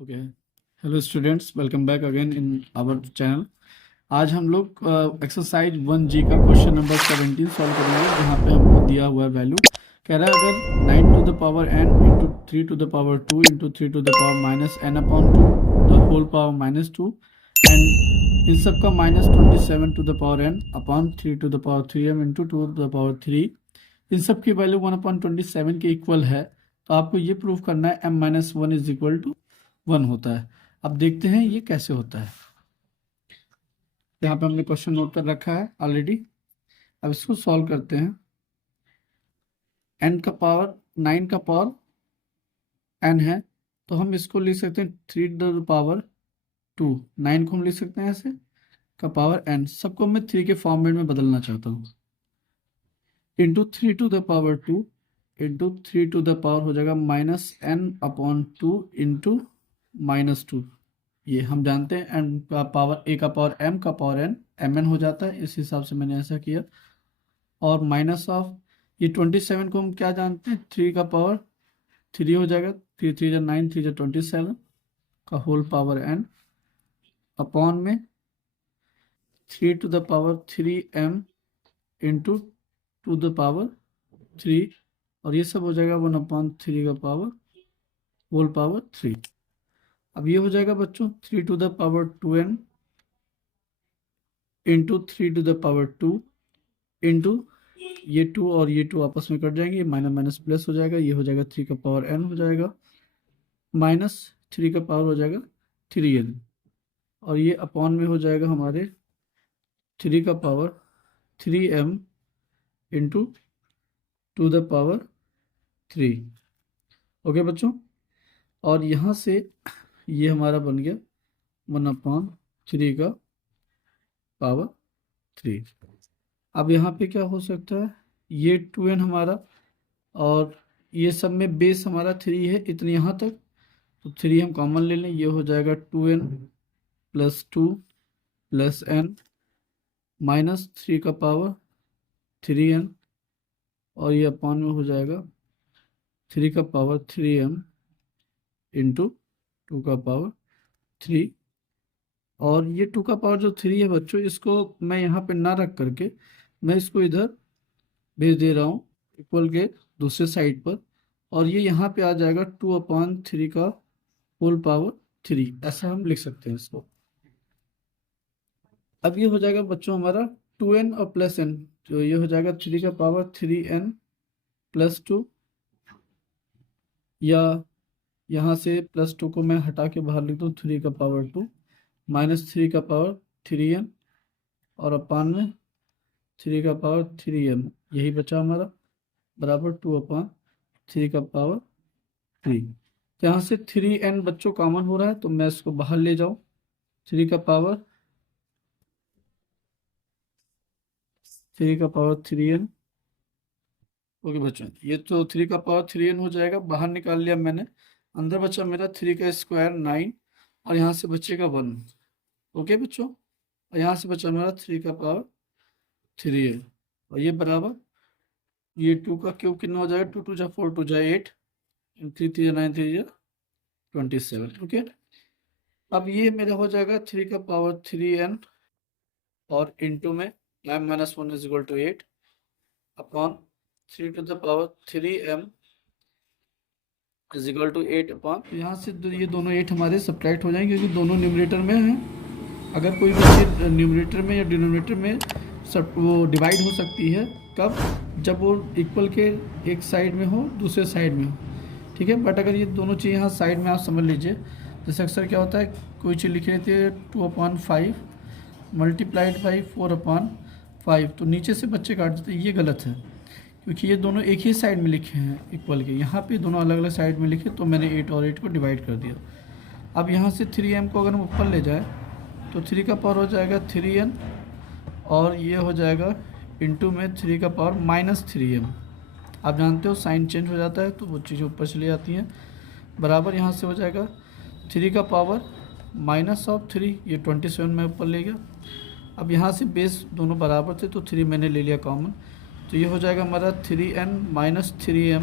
Okay. Hello students, welcome back again in our channel. आज हम लोग एक्सरसाइज 1G का क्वेश्चन नंबर 17 सॉल्व करेंगे, जहाँ पे हमको दिया हुआ है वैल्यू। कह रहा है अगर 9 to the power n into 3 to the power 2 into 3 to the power minus n upon 2 the whole power minus 2 and इन सब का minus 27 to the power n upon 3 to the power 3m into 2 to the power 3, इन सब की value 1/27 के equal है, तो आपको ये प्रूव करना है m-1 इज इक्वल टू 1 होता है। अब देखते हैं ये कैसे होता है। यहाँ पे हमने क्वेश्चन नोट कर रखा है ऑलरेडी। अब इसको सॉल्व करते हैं। n का पावर 9 का पावर n है, तो हम इसको लिख सकते हैं 3 टू द पावर 2। 9 को हम लिख सकते हैं ऐसे, का पावर n, सबको मैं 3 के फॉर्मेट में बदलना चाहता हूँ। Into 3 to the power 2 into 3 to the power हो जाएगा माइनस n अपॉन 2 इंटू -2। ये हम जानते हैं एन का पावर a का पावर m का पावर n mn हो जाता है, इस हिसाब से मैंने ऐसा किया। और माइनस ऑफ ये 27 को हम क्या जानते हैं, 3 का पावर 3 हो जाएगा, 3 3 जा 9, 3 जा 27 का होल पावर n अपॉन में 3 to the power 3m into 2 the power 3, और ये सब हो जाएगा 1/3 का पावर होल पावर 3। अब ये हो जाएगा बच्चों 3 to the power 2n into 3 to the power 2 into ये 2 और ये 2 आपस में कट जाएंगे, माइनस माइनस प्लस हो जाएगा, ये हो जाएगा 3 का पावर n हो जाएगा, माइनस 3 का पावर हो जाएगा 3n, और ये अपॉन में हो जाएगा हमारे 3 का power 3m into 2 the power 3। Okay बच्चों, और यहाँ से ये हमारा बन गया 1/3 का पावर 3। अब यहाँ पे क्या हो सकता है, ये 2n हमारा, और ये सब में बेस हमारा 3 है इतने यहाँ तक, तो 3 हम कॉमन ले लें, ये हो जाएगा 2n plus 2 plus n minus 3 का पावर 3n, और ये अपॉन में हो जाएगा 3 का पावर 3m इंटू 2 का पावर 3। और ये 2 का पावर जो 3 है बच्चों, इसको मैं यहाँ पे ना रख करके मैं इसको इधर भेज दे रहा हूँ इक्वल के दूसरे साइड पर, और ये यहाँ पे आ जाएगा 2/3 का होल पावर 3, ऐसा हम लिख सकते हैं इसको। अब ये हो जाएगा बच्चों हमारा 2n और प्लस n, तो ये हो जाएगा 3 का पावर 3n प्लस 2, या यहाँ से प्लस 2 को मैं हटा के बाहर लिख दूँ, 3 का पावर 2 माइनस 3 का पावर 3n, और अपान में 3 का पावर 3m, यही बचा हमारा, बराबर 2/3 का पावर 3। तो यहाँ से 3n बच्चों कॉमन हो रहा है, तो मैं इसको बाहर ले जाऊँ, 3 का पावर 3n। ओके बच्चों, ये तो 3 का पावर 3n हो जाएगा, बाहर निकाल लिया मैंने, अंदर बचा मेरा 3 का स्क्वायर 9, और यहाँ से बचेगा 1। ओके बच्चों, और यहाँ से बचा मेरा 3 का पावर 3n, और ये बराबर ये 2 का क्यूब कितना हो जाएगा, 2 2 जा 4 2 जा 8, 3 3 जा 9 3 जा 27। ओके, अब ये मेरा हो जाएगा 3 का पावर 3n, और इंटू में m-1 is equal to 8 upon 3 to the power 3m is equal to 8 upon, यहाँ से ये दोनों 8 हमारे सब्ट्रैक्ट हो जाएंगे क्योंकि दोनों न्यूमरेटर में हैं। अगर कोई भी चीज़ न्यूमरेटर में या डिनोमिनेटर में सब वो डिवाइड हो सकती है, कब, जब वो इक्वल के एक साइड में हो दूसरे साइड में हो, ठीक है। बट अगर ये दोनों चीज़ यहाँ साइड में, आप समझ लीजिए, जैसे अक्सर क्या होता है, कोई चीज़ लिखी रहती है 2/5 मल्टीप्लाइड बाई 4/5, तो नीचे से बच्चे काट देते हैं, ये गलत है क्योंकि ये दोनों एक ही साइड में लिखे हैं इक्वल के, यहाँ पे दोनों अलग अलग साइड में लिखे, तो मैंने 8 और 8 को डिवाइड कर दिया। अब यहाँ से 3m को अगर हम ऊपर ले जाए तो 3 का पावर हो जाएगा 3n, और ये हो जाएगा इंटू में 3 का पावर माइनस 3m। आप जानते हो साइन चेंज हो जाता है तो वो चीज़ें ऊपर चली जाती हैं, बराबर यहाँ से हो जाएगा 3 का पावर माइनस ऑफ 3, ये 27 में ऊपर ले गया। अब यहाँ से बेस दोनों बराबर थे तो 3 मैंने ले लिया कॉमन, तो ये हो जाएगा हमारा 3n माइनस 3m,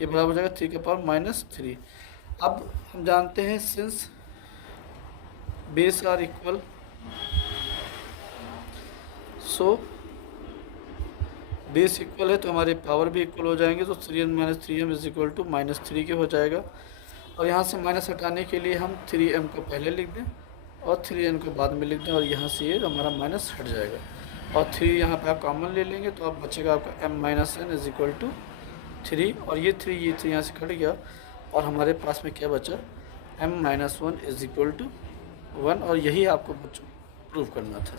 ये बराबर हो जाएगा 3 के पावर -3। अब हम जानते हैं since base are equal, so base equal है तो हमारे पावर भी इक्वल हो जाएंगे, तो 3n minus 3m is equal to -3 के हो जाएगा। और यहाँ से माइनस हटाने के लिए हम 3m को पहले लिख दें और 3n को बाद में लिख दें, और यहाँ से ये हमारा माइनस हट जाएगा और 3 यहाँ पे आप कॉमन ले लेंगे तो अब बचेगा आपका m minus n is equal to 3, और ये 3 यहाँ से कट गया और हमारे पास में क्या बचा, m minus 1 is equal to 1, और यही आपको बच्चों प्रूव करना था।